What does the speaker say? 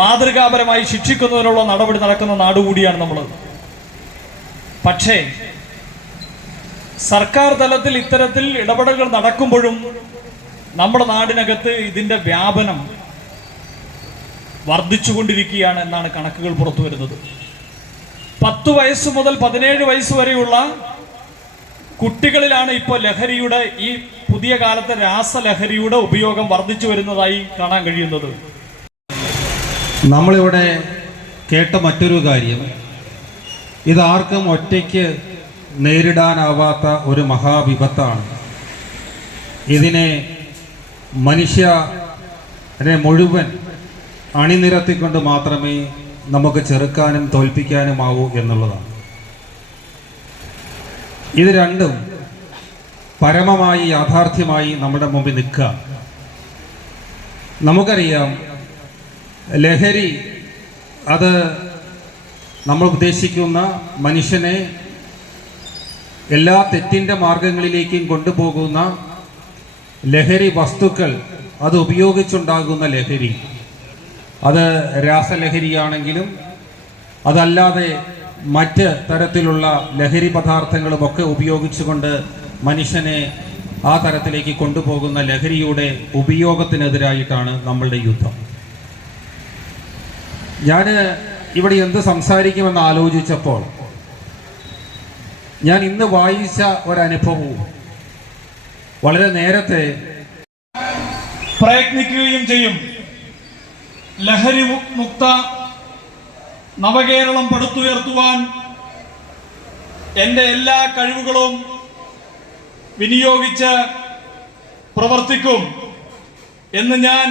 മാതൃകാപരമായി ശിക്ഷിക്കുന്നതിനുള്ള നടപടി നടക്കുന്ന നാടുകൂടിയാണ് നമ്മൾ. പക്ഷേ സർക്കാർ തലത്തിൽ ഇത്തരത്തിൽ ഇടപെടലുകൾ നടക്കുമ്പോഴും നമ്മുടെ നാടിനകത്ത് ഇതിൻ്റെ വ്യാപനം വർദ്ധിച്ചുകൊണ്ടിരിക്കുകയാണ് എന്നാണ് കണക്കുകൾ പുറത്തു വരുന്നത്. 10 വയസ്സ് മുതൽ 17 വയസ്സ് വരെയുള്ള കുട്ടികളിലാണ് ഇപ്പോൾ ലഹരിയുടെ, ഈ പുതിയ കാലത്തെ രാസലഹരിയുടെ ഉപയോഗം വർദ്ധിച്ചു വരുന്നതായി കാണാൻ കഴിയുന്നത്. നമ്മളിവിടെ കേട്ട മറ്റൊരു കാര്യം, ഇതാർക്കും ഒറ്റയ്ക്ക് നേരിടാനാവാത്ത ഒരു മഹാവിപത്താണ്. ഇതിനെ മനുഷ്യനെ മുഴുവൻ അണിനിരത്തിക്കൊണ്ട് മാത്രമേ നമുക്ക് ചെറുക്കാനും തോൽപ്പിക്കാനുമാവൂ എന്നുള്ളതാണ്. ഇത് രണ്ടും പരമമായി യാഥാർത്ഥ്യമായി നമ്മുടെ മുമ്പിൽ നിൽക്കുക. നമുക്കറിയാം, ലഹരി അത് നമ്മൾ ഉദ്ദേശിക്കുന്ന മനുഷ്യനെ എല്ലാ തെറ്റിൻ്റെ മാർഗങ്ങളിലേക്കും കൊണ്ടുപോകുന്ന ലഹരി വസ്തുക്കൾ, അത് ഉപയോഗിച്ചുണ്ടാകുന്ന ലഹരി, അത് രാസലഹരിയാണെങ്കിലും അതല്ലാതെ മറ്റ് തരത്തിലുള്ള ലഹരി പദാർത്ഥങ്ങളുമൊക്കെ ഉപയോഗിച്ചുകൊണ്ട് മനുഷ്യനെ ആ തരത്തിലേക്ക് കൊണ്ടുപോകുന്ന ലഹരിയുടെ ഉപയോഗത്തിനെതിരായിട്ടാണ് നമ്മളുടെ യുദ്ധം. ഞാൻ ഇവിടെ എന്ത് സംസാരിക്കുമെന്ന് ആലോചിച്ചപ്പോൾ ഞാൻ ഇന്ന് വായിച്ച ഒരനുഭവവും വളരെ നേരത്തെ പ്രയത്നിക്കുകയും ചെയ്യും. ലഹരി മുക്ത നവകേരളം പടുത്തുയർത്തുവാൻ എൻ്റെ എല്ലാ കഴിവുകളും വിനിയോഗിച്ച് പ്രവർത്തിക്കും എന്ന് ഞാൻ